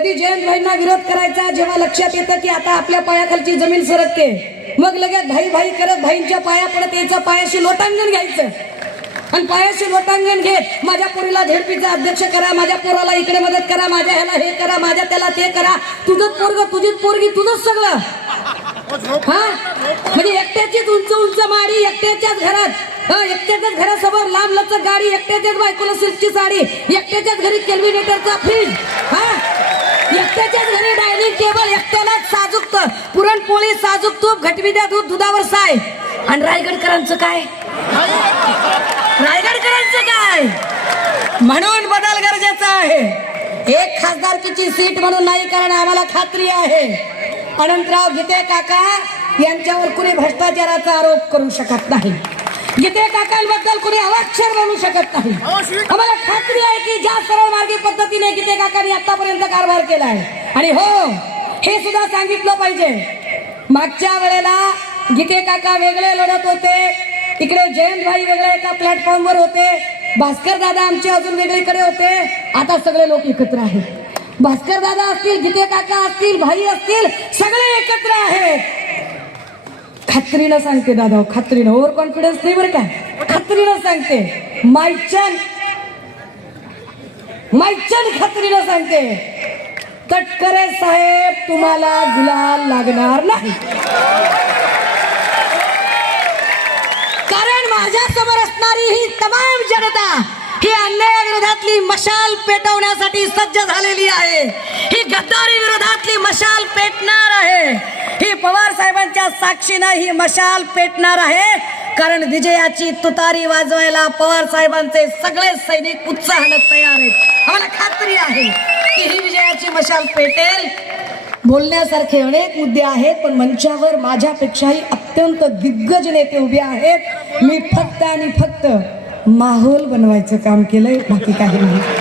कधी जयंतभाईंना विरोध करायचा जेव्हा लक्षात येतं की आता आपल्या पायाखालची जमीन सरकते. मग लगेच भाई भाई करत भाईंच्या पाया पडत यायचं पायाशी लोटांगण घ्यायचं. आणि पायाशी लोटांगण घे माझ्या पोरीला झेडपीचा अध्यक्ष करा माझ्या पोराला इकडे मदत करा माझ्या ह्याला हे करा माझ्या त्याला ते करा. तुझंच पोरग तुझीच पोरगी तुझंच सगळं. हा? म्हणजे एकट्याचीच उंच उंच माडी एकट्याच्याच घरात. हा एकट्याच्याच घरासमोर लांब लचक गाडी एकट्याच्याच बायकोला सिल्कची साडी एकट्याच्याच घरी केल्विनेटरचा फ्रीज. हा? एकट्याच्याच घरी डायनिंग टेबल एकट्यालाच साजूक पुरणपोळी साजूक तूप घटविद्या दूध दुधावर साय. आणि रायगडकरांचं काय? रायगडकरांचं काय? म्हणून बदल गरजेचा आहे. एक खासदारकीची सीट म्हणून नाही कारण आम्हाला खात्री आहे. अनंतराव गीते काका यांच्यावर कुणी भ्रष्टाचाराचा आरोप करू शकत नाही. गीते काकांबद्दल कुणी अवाक्षर बोलू शकत नाही. आम्हाला खात्री आहे की ज्या सरळ मार्गी पद्धतीने गीते काकांनी आतापर्यंत कारभार केला आहे. आणि हो हे सुद्धा सांगितलं पाहिजे. मागच्या वेळेला गीते काका वेगळे लढत होते. तिकडे जयंत भाई वेगळे एका प्लॅटफॉर्मवर होते. भास्कर दादा आमचे अजून वेगळीकडे होते. आता सगळे लोक एकत्र आहेत. भास्कर दादा असतील गीते काका असतील भाई असतील सगळे एकत्र आहेत. खात्रीनं सांगते दादा खात्रीनं. ओव्हर कॉन्फिडन्स नाही बरं का? खात्रीनं सांगते. मायचन मायचन खात्रीनं सांगते. तटकरे साहेब तुम्हाला गुलाल लागणार नाही. कारण माझ्यासमोर असणारी ही तमाम जनता ही अन्यायाविरोधातली मशाल पेटवण्यासाठी सज्ज झालेली आहे. ही गद्दारी विरोधातली मशाल पेटणार आहे. ही साहेबांच्या साक्षीनं ही मशाल पेटणार आहे. कारण विजयाची तुतारी वाजवायला पवार साहेबांचे सगळे सैनिक उत्साहानं तयार आहेत. आम्हाला खात्री आहे की ही विजयाची मशाल पेटेल बोलण्यासारखे अनेक मुद्दे आहेत पण मंचावर माझ्यापेक्षाही अत्यंत दिग्गज नेते उभे आहेत. मी फक्त आणि फक्त माहोल बनवायचं काम केलंय बाकी काही नाही.